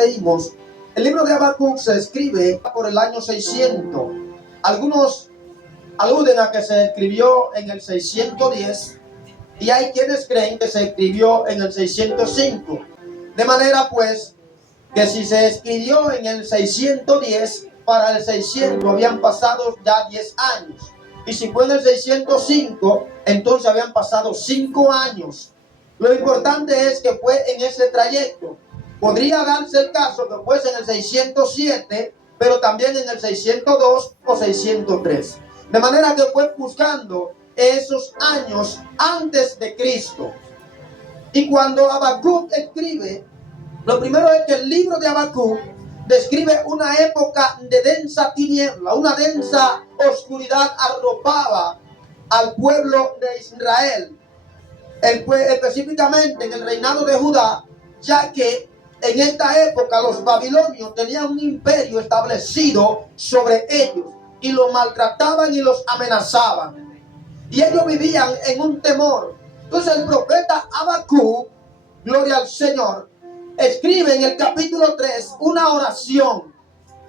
leímos, el libro de Habacuc se escribe por el año 600. Algunos aluden a que se escribió en el 610 y hay quienes creen que se escribió en el 605. De manera pues que si se escribió en el 610, para el 600 habían pasado ya 10 años. Y si fue en el 605, entonces habían pasado 5 años. Lo importante es que fue en ese trayecto. Podría darse el caso que fuese en el 607, pero también en el 602 o 603. De manera que fue buscando esos años antes de Cristo. Y cuando Habacuc escribe, lo primero es que el libro de Habacuc describe una época de densa tiniebla, una densa oscuridad arropaba al pueblo de Israel, específicamente en el reinado de Judá, ya que en esta época los babilonios tenían un imperio establecido sobre ellos y los maltrataban y los amenazaban. Y ellos vivían en un temor. Entonces el profeta Habacuc, gloria al Señor, escribe en el capítulo 3 una oración.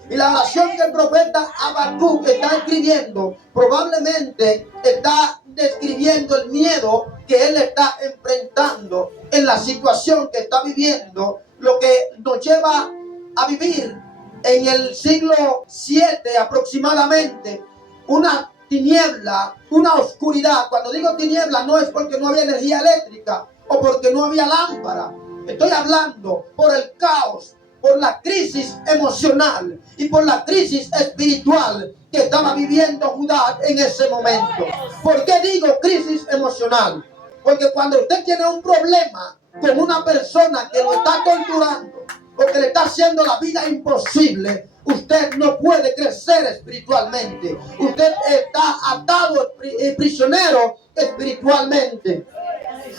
Y la oración que el profeta Habacuc está escribiendo probablemente está describiendo el miedo que él está enfrentando en la situación que está viviendo, lo que nos lleva a vivir en el siglo 7 aproximadamente una tiniebla, una oscuridad. Cuando digo tiniebla no es porque no había energía eléctrica o porque no había lámpara. Estoy hablando por el caos, por la crisis emocional y por la crisis espiritual que estaba viviendo Judá en ese momento. ¿Por qué digo crisis emocional? Porque cuando usted tiene un problema con una persona que lo está torturando o que le está haciendo la vida imposible, usted no puede crecer espiritualmente. Usted está atado y prisionero espiritualmente.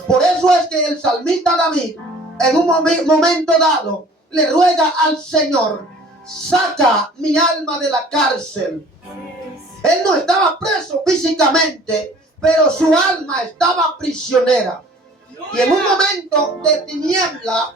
Por eso es que el salmista David, en un momento dado, le ruega al Señor: saca mi alma de la cárcel. Él no estaba preso físicamente, pero su alma estaba prisionera. Y en un momento de tiniebla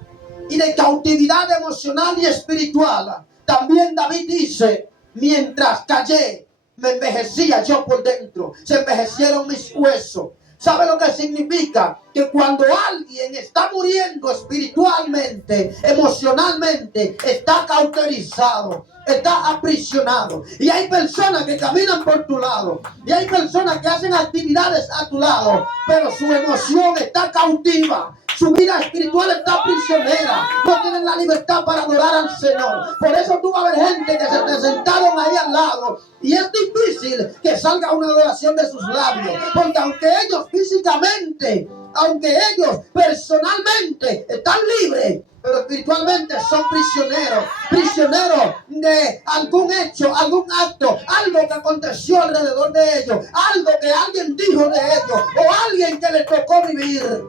y de cautividad emocional y espiritual, también David dice: mientras callé, me envejecía yo por dentro, se envejecieron mis huesos. ¿Sabe lo que significa? Que cuando alguien está muriendo espiritualmente, emocionalmente, está cauterizado, está aprisionado. Y hay personas que caminan por tu lado, y hay personas que hacen actividades a tu lado, pero su emoción está cautiva. Su vida espiritual está prisionera. No tienen la libertad para adorar al Señor. Por eso tú vas a ver gente que se te sentaron ahí al lado y es difícil que salga una adoración de sus labios. Porque aunque ellos físicamente, aunque ellos personalmente están libres, pero espiritualmente son prisioneros de algún hecho, algún acto, algo que aconteció alrededor de ellos, algo que alguien dijo de ellos o alguien que les tocó vivir.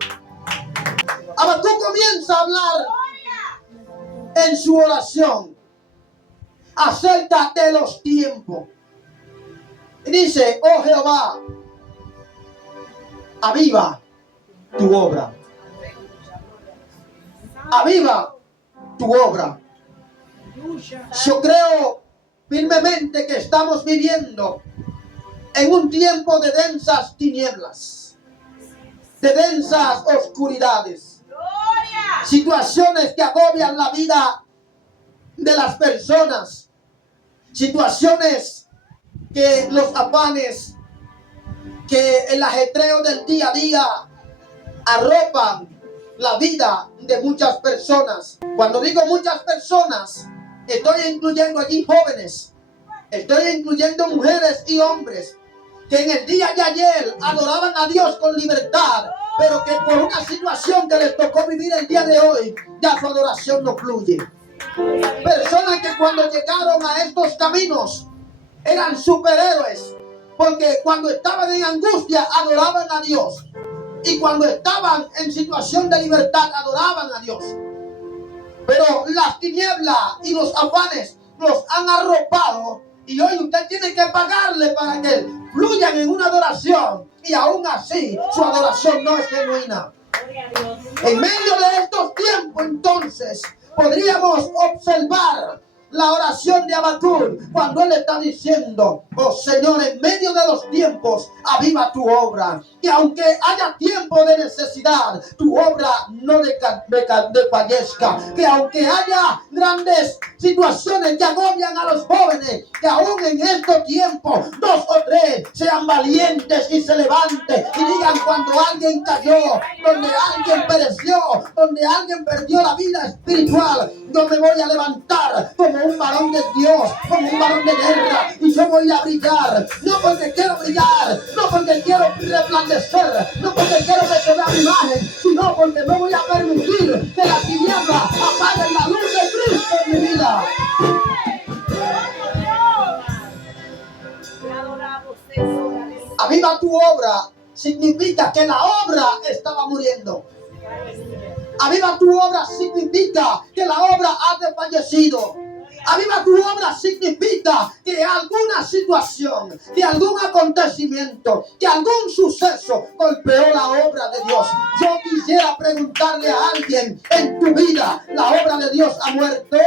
Habacuc comienza a hablar en su oración acerca de los tiempos. Y dice: oh Jehová, aviva tu obra. Aviva tu obra. Yo creo firmemente que estamos viviendo en un tiempo de densas tinieblas, de densas oscuridades. Situaciones que agobian la vida de las personas, situaciones que los afanes, que el ajetreo del día a día arropan la vida de muchas personas. Cuando digo muchas personas, estoy incluyendo allí jóvenes, estoy incluyendo mujeres y hombres que en el día de ayer adoraban a Dios con libertad, pero que por una situación que les tocó vivir el día de hoy, ya su adoración no fluye. Personas que cuando llegaron a estos caminos eran superhéroes, porque cuando estaban en angustia adoraban a Dios, y cuando estaban en situación de libertad adoraban a Dios. Pero las tinieblas y los afanes los han arropado, y hoy usted tiene que pagarle para que fluyan en una adoración, y aún así su adoración no es genuina. En medio de estos tiempos, entonces, podríamos observar la oración de Habacuc cuando él está diciendo: oh Señor, en medio de los tiempos aviva tu obra, que aunque haya tiempo de necesidad, tu obra no desfallezca, que aunque haya grandes situaciones que agobian a los jóvenes, que aún en estos tiempos 2 o 3 sean valientes y se levanten y digan: cuando alguien cayó, donde alguien pereció, donde alguien perdió la vida espiritual, yo me voy a levantar como un varón de Dios, como un varón de guerra, y yo voy a brillar, no porque quiero brillar, no porque quiero resplandecer, no porque quiero que se vea mi imagen, sino porque no voy a permitir que la tiniebla apague la luz de Cristo en mi vida. Aviva tu obra significa que la obra estaba muriendo. Aviva tu obra significa que la obra ha desfallecido. Aviva tu obra significa que alguna situación, que algún acontecimiento, que algún suceso golpeó la obra de Dios. Yo quisiera preguntarle a alguien: en tu vida, ¿la obra de Dios ha muerto?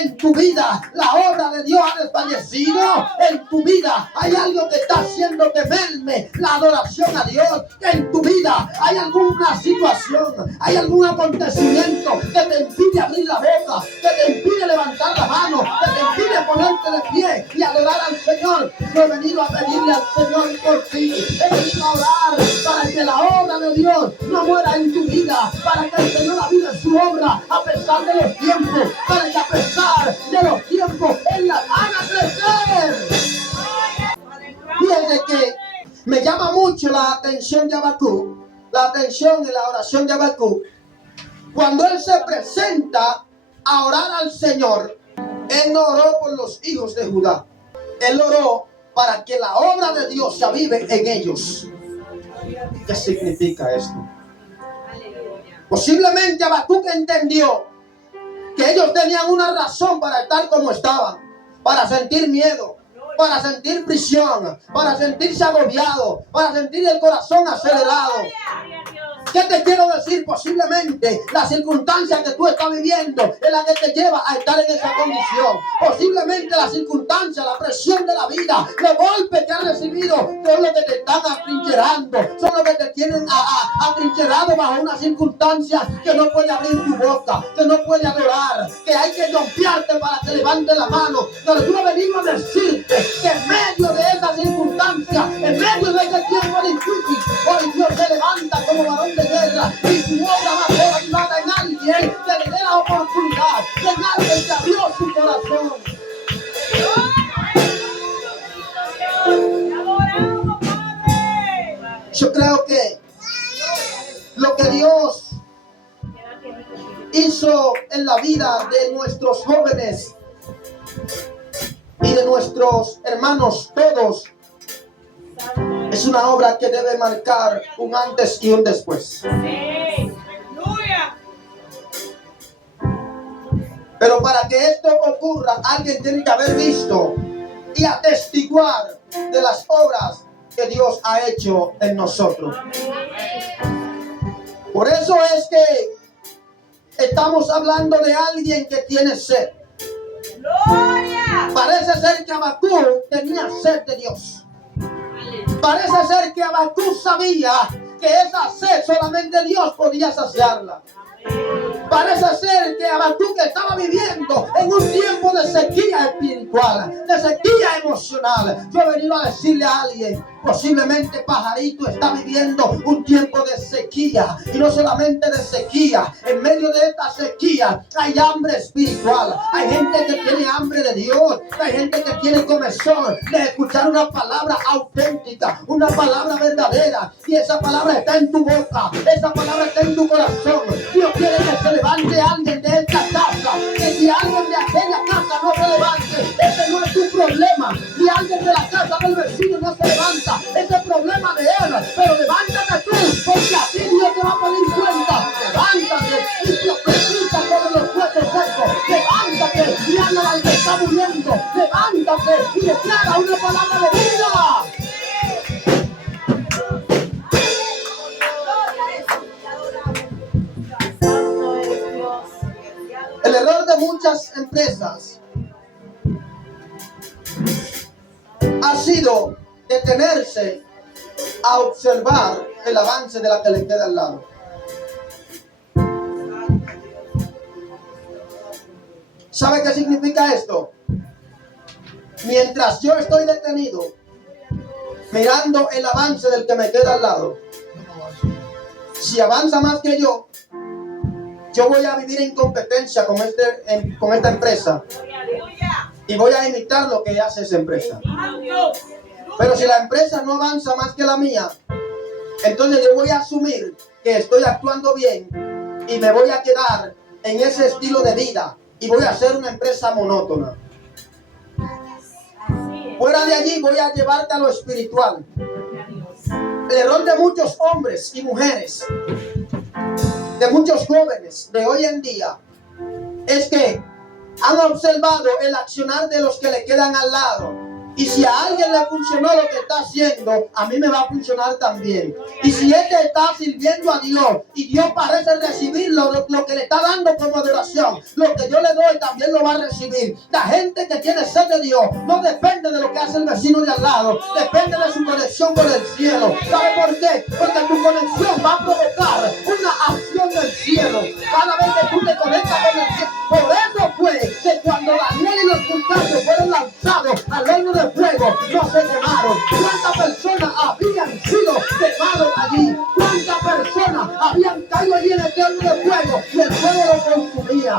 En tu vida la obra de Dios ha desfallecido. En tu vida hay algo que está haciendo que merme la adoración a Dios. En tu vida hay alguna situación, hay algún acontecimiento que te impide abrir la boca, que te impide levantar la mano, que te impide ponerte de pie y adorar al Señor. Yo he venido a pedirle al Señor por ti. He venido a orar para que la obra de Dios no muera en tu vida, para que el Señor avive su obra a pesar de los tiempos, para que a pesar de los tiempos Él las haga crecer. Fíjense que me llama mucho la atención de Habacuc, la atención en la oración de Habacuc. Cuando él se presenta a orar al Señor, él no oró por los hijos de Judá, él oró para que la obra de Dios se avive en ellos. ¿Qué significa esto? Posiblemente Habacuc entendió que ellos tenían una razón para estar como estaban, para sentir miedo, para sentir prisión, para sentirse agobiado, para sentir el corazón acelerado. ¿Qué te quiero decir? Posiblemente la circunstancia que tú estás viviendo es la que te lleva a estar en esa condición. Posiblemente la circunstancia, la presión de la vida, los golpes que has recibido son los que te están atrincherando, son los que te tienen atrincherado bajo una circunstancia que no puede abrir tu boca, que no puede adorar, que hay que golpearte para que levante la mano. Pero yo he venido a decirte que en medio de esa circunstancia, en medio de ese tiempo difícil, hoy Dios se levanta como varón de guerra y su obra va a ser activada en alguien que le dé la oportunidad, en alguien que abrió su corazón. Yo creo que lo que Dios hizo en la vida de nuestros jóvenes y de nuestros hermanos todos es una obra que debe marcar un antes y un después. Pero para que esto ocurra, alguien tiene que haber visto y atestiguar de las obras que Dios ha hecho en nosotros. Por eso es que estamos hablando de alguien que tiene sed. Parece ser que Habacuc tenía sed de Dios. Parece ser que Habacuc sabía que esa sed solamente Dios podía saciarla. Parece ser que Habacuc estaba viviendo en un tiempo de sequía espiritual, de sequía emocional. Yo he venido a decirle a alguien: posiblemente Pajarito está viviendo un tiempo de sequía, y no solamente de sequía. En medio de esta sequía hay hambre espiritual. Hay gente que tiene hambre de Dios. Hay gente que tiene comezón de escuchar una palabra auténtica, una palabra verdadera, y esa palabra está en tu boca, esa palabra está en tu corazón. Dios quiere que se levante alguien de esta casa, que si alguien de aquella casa no se levante, ese no es tu problema. Si alguien de la casa del vecino no se levanta, ese es problema de él. Pero levántate tú, porque a ti Dios te va a pedir cuenta. Levántate y profetiza sobre los huesos secos. Levántate y habla al que está muriendo. Levántate y declara una palabra de vida. El empresas ha sido detenerse a observar el avance de la que le queda al lado. ¿Sabe qué significa esto? Mientras yo estoy detenido mirando el avance del que me queda al lado, si avanza más que yo voy a vivir en competencia con esta empresa y voy a imitar lo que hace esa empresa. Pero si la empresa no avanza más que la mía, entonces yo voy a asumir que estoy actuando bien y me voy a quedar en ese estilo de vida y voy a hacer una empresa monótona. Fuera de allí voy a llevarte a lo espiritual. El error de muchos hombres y mujeres, de muchos jóvenes de hoy en día, es que han observado el accionar de los que le quedan al lado. Y si a alguien le funcionó lo que está haciendo, a mí me va a funcionar también. Y si este está sirviendo a Dios y Dios parece recibir lo que le está dando como adoración, lo que yo le doy también lo va a recibir. La gente que tiene sed de Dios no depende de lo que hace el vecino de al lado, depende de su conexión con el cielo. ¿Sabe por qué? Porque tu conexión va a provocar una acción del cielo cada vez que tú te conectas con el cielo. Por eso fue que cuando Daniel y los muchachos fueron lanzados al horno de fuego, no se quemaron. ¿Cuántas personas habían sido quemadas allí? ¿Cuántas personas habían caído allí en el horno de fuego y el fuego lo consumía?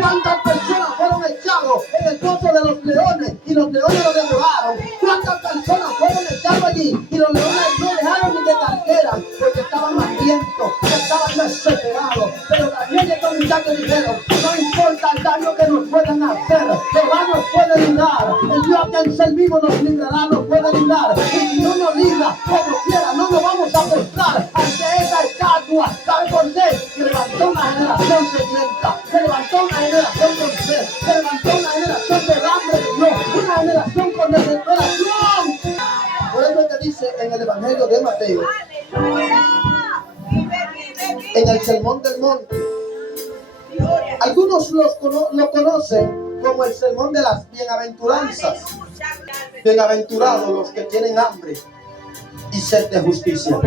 ¿Cuántas personas fueron echados en el pozo de los leones y los leones lo devoraron? ¿Cuántas personas fueron echados allí y los leones no dejaron ni que cargaran porque estaban hambrientos, estaban desesperados? Pero Daniel y estos muchachos dijeron: no importa el daño que nos puedan hacer, Jehová nos puede librar. El Dios a quien servimos nos librará, nos puede librar. Y si no nos libra, como quiera, no nos vamos a postrar ante esa estatua. ¿Sabe por qué? Se levantó una generación sedienta, se levantó una generación con sed, se levantó una generación de hambre de Dios, una generación con desesperación. Por eso es que dice en el Evangelio de Mateo, en el Sermón del Monte, algunos lo conocen como el Sermón de las Bienaventuranzas. Bienaventurados los que tienen hambre y sed de justicia.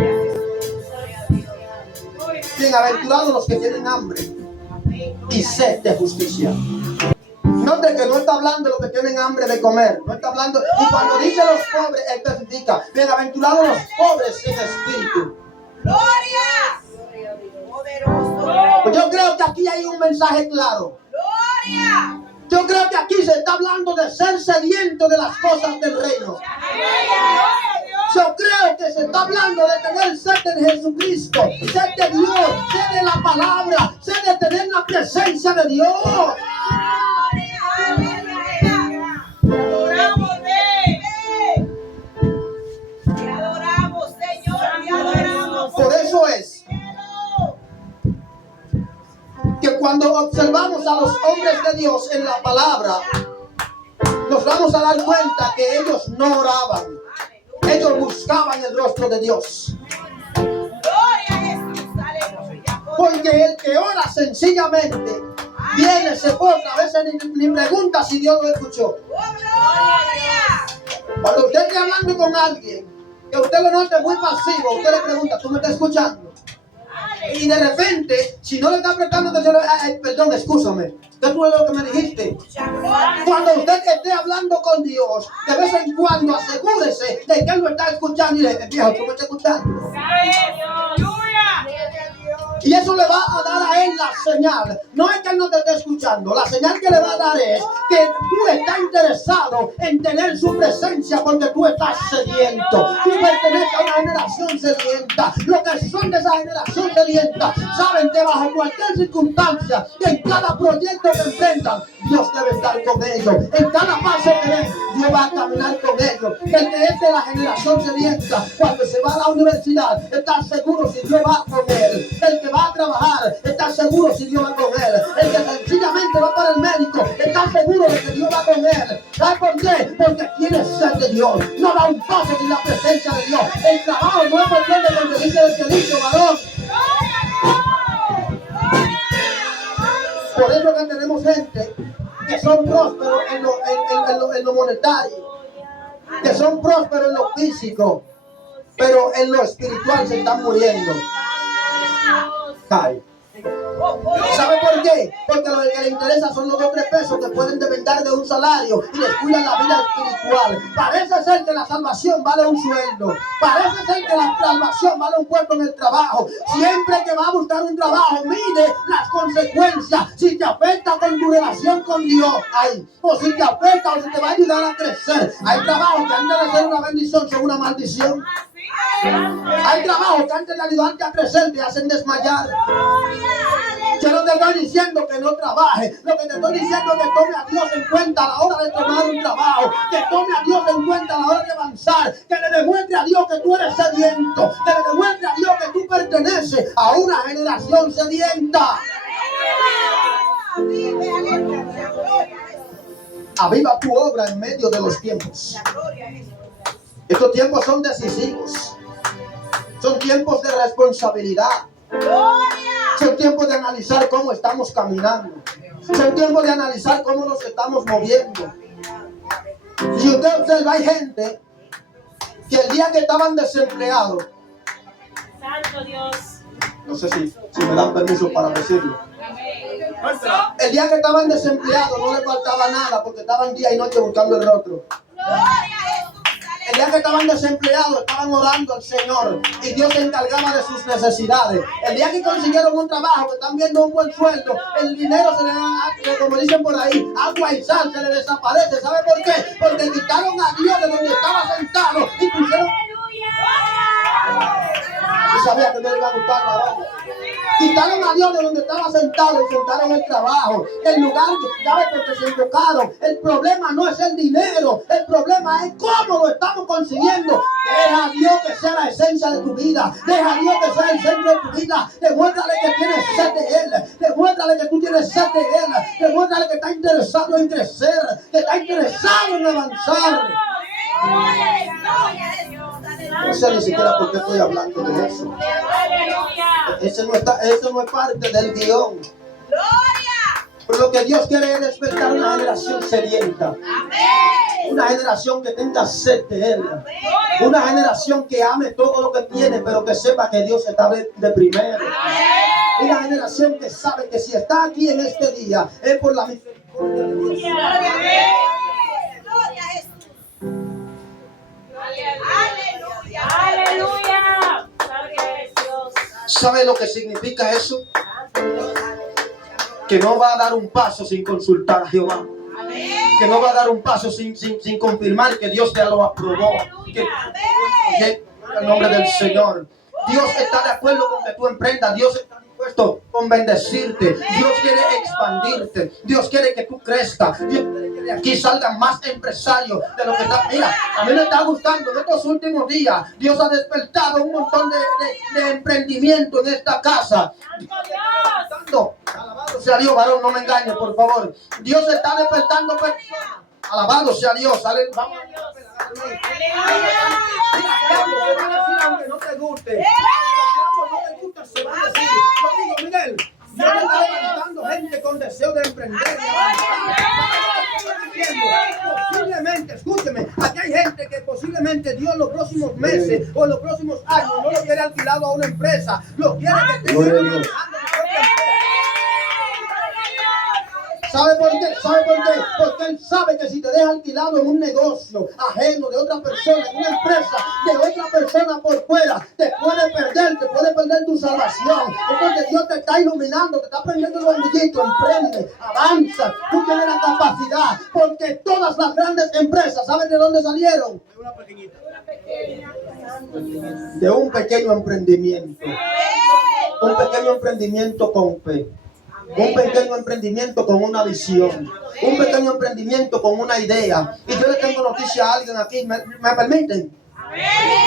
Bienaventurados los que tienen hambre y sed de justicia. Note que no está hablando de los que tienen hambre de comer, no está hablando, y cuando dice los pobres, él especifica: bienaventurados los pobres en espíritu. ¡Gloria! Pues yo creo que aquí hay un mensaje claro. ¡Gloria! Yo creo que aquí se está hablando de ser sediento de las cosas del reino. Yo creo que se está hablando de tener sed de Jesucristo, sed de Dios, sed de la palabra, sed de tener la presencia de Dios. Adoramos, te adoramos, Señor, te adoramos. Por eso es que cuando observamos a los hombres de Dios en la palabra, nos vamos a dar cuenta que ellos no oraban, ellos buscaban el rostro de Dios. Porque el que ora sencillamente viene, se posa, a veces ni pregunta si Dios lo escuchó. Cuando usted esté hablando con alguien que usted lo note muy pasivo, usted le pregunta: ¿tú me estás escuchando? Y de repente, si no le está prestando atención, perdón, escúchame, ¿qué fue lo que me dijiste? Cuando usted esté hablando con Dios, de vez en cuando asegúrese de que Él lo está escuchando y le dice: viejo, ¿tú me estás escuchando? Y eso le va a dar a él la señal. No es que él no te esté escuchando. La señal que le va a dar es que tú estás interesado en tener su presencia porque tú estás sediento. Tú perteneces a una generación sedienta. Los que son de esa generación sedienta saben que bajo cualquier circunstancia, en cada proyecto que enfrentan, Dios debe estar con ellos. En cada paso que den, Dios va a caminar con ellos. El que es de la generación sedienta, cuando se va a la universidad, está seguro si Dios va con él. El que va a trabajar, está seguro si Dios va con él. El que sencillamente va para el médico, está seguro de que Dios va con él. ¿Sabe por qué? Porque tiene sed de Dios. No da un paso sin la presencia de Dios. El trabajo no es cuestión de conseguirse el que dice, varón. Por eso que tenemos gente que son prósperos en lo monetario, que son prósperos en lo físico, pero en lo espiritual se están muriendo. Ay. ¿Sabe por qué? Porque lo que le interesa son los 2 o 3 pesos que pueden demandar de un salario y les cuidan la vida espiritual. Parece ser que la salvación vale un sueldo. Parece ser que la salvación vale un puesto en el trabajo. Siempre que va a buscar un trabajo, mire las consecuencias. Si te afecta con tu relación con Dios, o si te afecta o si te va a ayudar a crecer. Hay trabajos que antes de ser una bendición son una maldición. Hay trabajos que antes de ayudarte a crecer te hacen desmayar. Yo no te estoy diciendo que no trabajes. Lo que te estoy diciendo es que tome a Dios en cuenta a la hora de tomar un trabajo. Que tome a Dios en cuenta a la hora de avanzar. Que le demuestre a Dios que tú eres sediento. Que le demuestre a Dios que tú perteneces a una generación sedienta. Aviva tu obra en medio de los tiempos. Estos tiempos son decisivos. Son tiempos de responsabilidad. Son tiempos de analizar cómo estamos caminando. Son tiempos de analizar cómo nos estamos moviendo. Si usted observa, hay gente que el día que estaban desempleados, Santo Dios, no sé si me dan permiso para decirlo, el día que estaban desempleados no les faltaba nada porque estaban día y noche buscando el rostro. El día que estaban desempleados estaban orando al Señor y Dios se encargaba de sus necesidades. El día que consiguieron un trabajo, que están viendo un buen sueldo, el dinero se le, como dicen por ahí, agua y sal, se le desaparece. ¿Sabe por qué? Porque quitaron a Dios de donde estaba sentado y pusieron... Yo sabía que no le iba a gustar la hora. Quitaron a Dios de donde estaba sentado y sentaron el trabajo. El lugar, ¿sabe? Porque se enfocaron. El problema no es el dinero. El problema es cómo lo estamos consiguiendo. Deja a Dios que sea la esencia de tu vida. Deja a Dios que sea el centro de tu vida. Demuéstrale que tienes sed de Él. Demuéstrale que tú tienes sed de Él. Demuéstrale que está interesado en crecer. Que está interesado en avanzar. No sé ni siquiera por qué estoy hablando de eso. Eso no es parte del guión. Pero lo que Dios quiere es despertar una generación sedienta. Una generación que tenga sed de Él. Una generación que ame todo lo que tiene, pero que sepa que Dios está de primero. Una generación que sabe que si está aquí en este día es por la misericordia de Dios. Aleluya. ¿Sabe lo que significa eso? Que no va a dar un paso sin consultar a Jehová. Que no va a dar un paso sin confirmar que Dios ya lo aprobó. Que en el nombre del Señor. Dios está de acuerdo con que tú emprendas. Dios está dispuesto con bendecirte. Dios quiere expandirte. Dios quiere que tú crezcas. Dios quiere que de aquí salgan más empresarios de lo que está. Mira, a mí me está gustando en estos últimos días. Dios ha despertado un montón de emprendimiento en esta casa. Alabado sea Dios, varón, no me engañes, por favor. Dios está despertando personas. Alabado sea Dios. Vamos a Dios. Aunque no te guste. No te gusta, se va a decir. Lo digo, Miguel. Dios está levantando gente con deseo de emprender. Posiblemente, escúcheme, aquí hay gente que posiblemente Dios en los próximos meses o en los próximos años no lo quiere alquilado a una empresa, lo quiere que tenga manejando su propia empresa. ¿Sabe por qué? ¿Sabe por qué? Porque Él sabe que si te deja alquilado en un negocio ajeno de otra persona, en una empresa de otra persona por fuera, te puede perder tu salvación. Es porque Dios te está iluminando, te está prendiendo el bombillito, emprende, avanza, tú tienes la capacidad, porque todas las grandes empresas, ¿saben de dónde salieron? De una pequeñita. De un pequeño emprendimiento. Un pequeño emprendimiento con fe. Un pequeño emprendimiento con una visión. Un pequeño emprendimiento con una idea. Y yo le tengo noticia a alguien aquí. ¿Me permiten?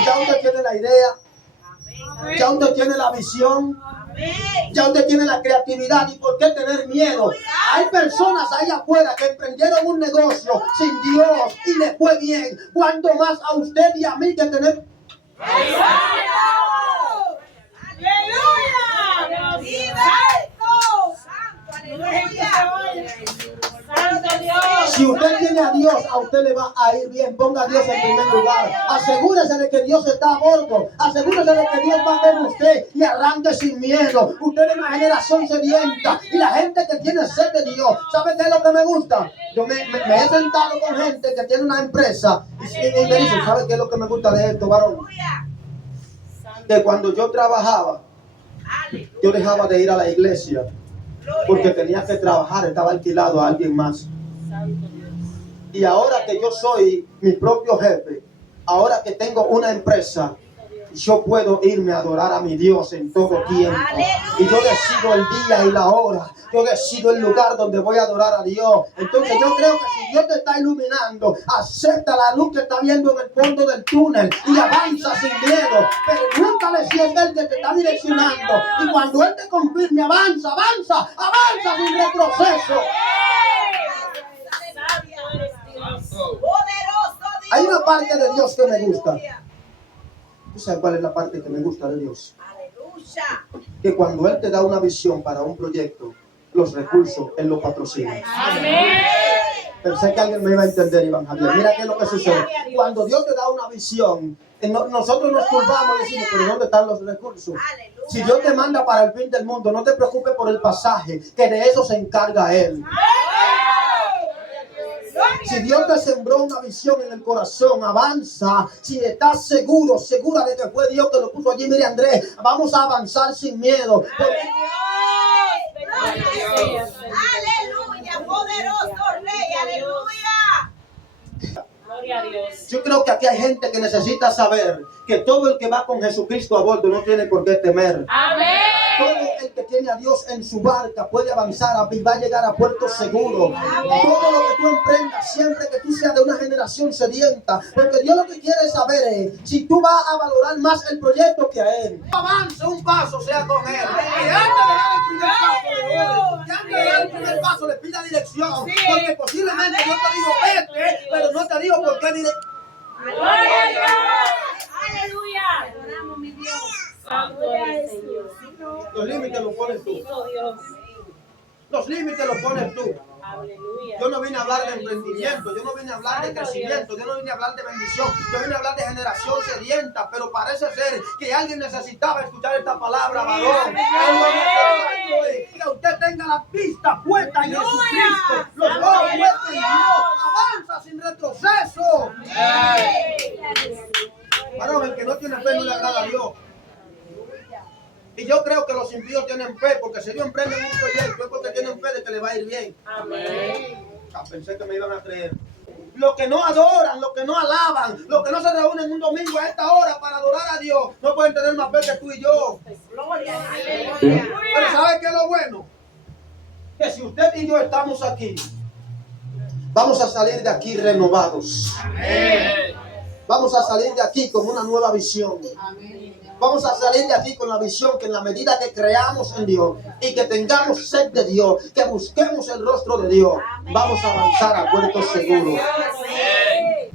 Ya usted tiene la idea. Ya usted tiene la visión. Ya usted tiene la creatividad. ¿Y por qué tener miedo? Hay personas ahí afuera que emprendieron un negocio sin Dios y le fue bien. ¿Cuánto más a usted y a mí que tener? Si usted tiene a Dios, a usted le va a ir bien. Ponga a Dios en primer lugar. Asegúrese de que Dios está a bordo. Asegúrese de que Dios va con usted y arranque sin miedo. Usted es una generación sedienta y la gente que tiene sed de Dios. ¿Sabe qué es lo que me gusta? Yo me he sentado con gente que tiene una empresa y me dicen, ¿sabe qué es lo que me gusta de esto, varón? Que cuando yo trabajaba, yo dejaba de ir a la iglesia porque tenía que trabajar, estaba alquilado a alguien más. Y ahora que yo soy mi propio jefe, ahora que tengo una empresa, yo puedo irme a adorar a mi Dios en todo tiempo. Y yo decido el día y la hora. Yo decido el lugar donde voy a adorar a Dios. Entonces yo creo que si Dios te está iluminando, acepta la luz que está viendo en el fondo del túnel y avanza sin miedo. Pregúntale si es Él que te está direccionando. Y cuando Él te confirme, avanza, avanza, avanza sin retroceso. Hay una parte de Dios que me gusta. ¿Tú sabes cuál es la parte que me gusta de Dios? Que cuando Él te da una visión para un proyecto, los recursos Él los patrocina. Pensé que alguien me iba a entender, Iván Javier. Mira qué es lo que sucede. Cuando Dios te da una visión, nosotros nos turbamos y decimos, pero ¿dónde están los recursos? Si Dios te manda para el fin del mundo, no te preocupes por el pasaje, que de eso se encarga Él. Si Dios te sembró una visión en el corazón, avanza. Si estás seguro, segura de que fue Dios que lo puso allí, mire Andrés, vamos a avanzar sin miedo. Aleluya, poderoso Rey, aleluya. Gloria a Dios. Yo creo que aquí hay gente que necesita saber que todo el que va con Jesucristo a bordo no tiene por qué temer. Amén. Todo el que tiene a Dios en su barca puede avanzar y va a llegar a puerto seguro. Todo lo que tú emprendas, siempre que tú seas de una generación sedienta, porque Dios lo que quiere saber es si tú vas a valorar más el proyecto que a Él. Avance un paso, sea con Él. Y antes de dar el primer paso, le pida dirección. Porque posiblemente yo te digo vete, pero no te digo por qué dirección. Gloria a Dios. Aleluya. Adoramos mi Dios. Santo es el Señor. Los límites los pones tú. Bendito Dios. Los límites los pones tú. Aleluya. Yo no vine a hablar de emprendimiento, yo no vine a hablar de crecimiento, yo no vine a hablar de bendición, yo vine a hablar de generación sedienta, pero parece ser que alguien necesitaba escuchar esta palabra, varón. Es lo necesario es que usted tenga la vista puesta en Jesucristo, los ojos puestos en Dios, avanza sin retroceso. Varón, el que no tiene fe no le agrada a Dios. Y yo creo que los impíos tienen fe, porque si ellos emprenden un proyecto es porque tienen fe de que le va a ir bien. Amén. Pensé que me iban a creer. Los que no adoran, los que no alaban, los que no se reúnen un domingo a esta hora para adorar a Dios, no pueden tener más fe que tú y yo. Pero ¿sabe qué es lo bueno? Que si usted y yo estamos aquí, vamos a salir de aquí renovados. Vamos a salir de aquí con una nueva visión. Vamos a salir de aquí con la visión que en la medida que creamos en Dios y que tengamos sed de Dios, que busquemos el rostro de Dios, vamos a avanzar a puerto seguro.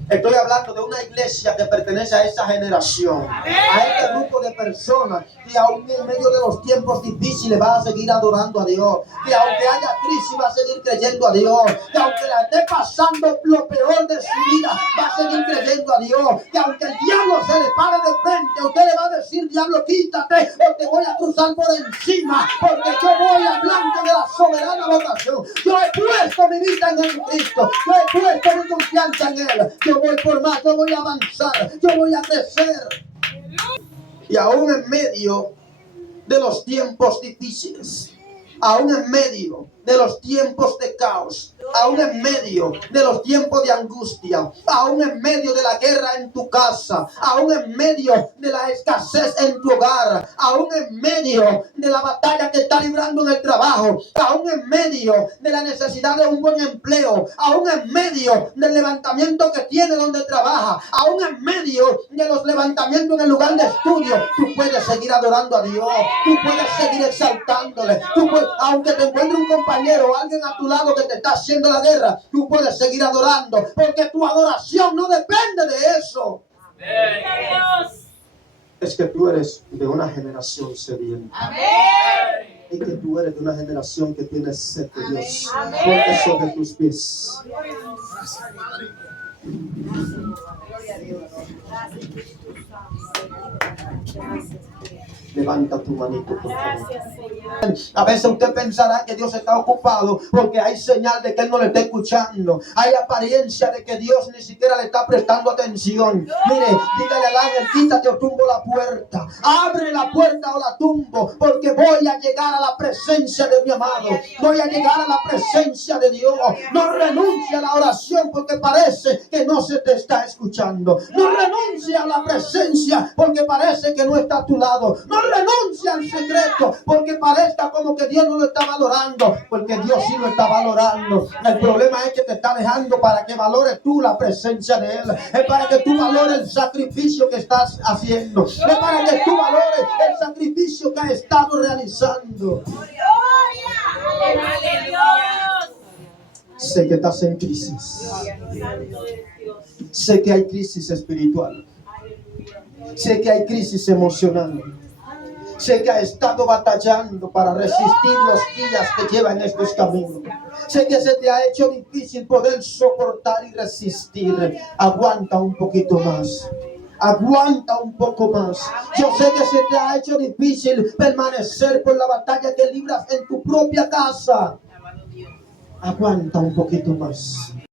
Estoy hablando de una iglesia que pertenece a esa generación, a este grupo de personas que aún en medio de los tiempos difíciles va a seguir adorando a Dios, que aunque haya crisis va a seguir creyendo a Dios, que aunque la esté pasando lo peor de su vida va a seguir creyendo a Dios, que aunque el diablo se le pare de frente, usted le va a decir, diablo, quítate o te voy a cruzar por encima, porque yo voy hablando de la soberana vocación. Yo he puesto mi vida en Jesucristo, yo he puesto mi confianza en Él. Yo voy por más, yo voy a avanzar, yo voy a crecer. Y aún en medio de los tiempos difíciles, aún en medio de los tiempos de caos, aún en medio de los tiempos de angustia, aún en medio de la guerra en tu casa, aún en medio de la escasez en tu hogar, aún en medio de la batalla que está librando en el trabajo, aún en medio de la necesidad de un buen empleo, aún en medio del levantamiento que tiene donde trabaja, aún en medio de los levantamientos en el lugar de estudio, tú puedes seguir adorando a Dios, tú puedes seguir exaltándole, aunque te encuentre un compañero o alguien a tu lado que te está haciendo la guerra, tú puedes seguir adorando, porque tu adoración no depende de eso. Dios. Es que tú eres de una generación sedienta. Amén. y que tú eres de una generación que tiene sed de Dios. Ponte sobre tus pies. Levanta tu manito, por favor. Gracias, Señor. A veces usted pensará que Dios está ocupado porque hay señal de que Él no le está escuchando. Hay apariencia de que Dios ni siquiera le está prestando atención. Mire, dígale al ángel, quítate o tumbo la puerta. Abre la puerta o la tumbo, porque voy a llegar a la presencia de mi amado. Voy a llegar a la presencia de Dios. No renuncie a la oración porque parece que no se te está escuchando. No renuncie a la presencia porque parece que no está a tu lado. No renuncie al secreto porque parezca como que Dios no lo está valorando, porque Dios sí lo está valorando. El problema es que te está dejando para que valores tú la presencia de Él. Es para que tú valores el sacrificio que estás haciendo. Es para que tú valores el sacrificio que has estado realizando. Sé que estás en crisis. Santo es Dios. Sé que hay crisis espiritual. Sé que hay crisis emocional. Sé que ha estado batallando para resistir los días que llevan estos caminos. Sé que se te ha hecho difícil poder soportar y resistir. Aguanta un poquito más. Aguanta un poco más. Yo sé que se te ha hecho difícil permanecer por la batalla que libras en tu propia casa. Aguanta un poquito más.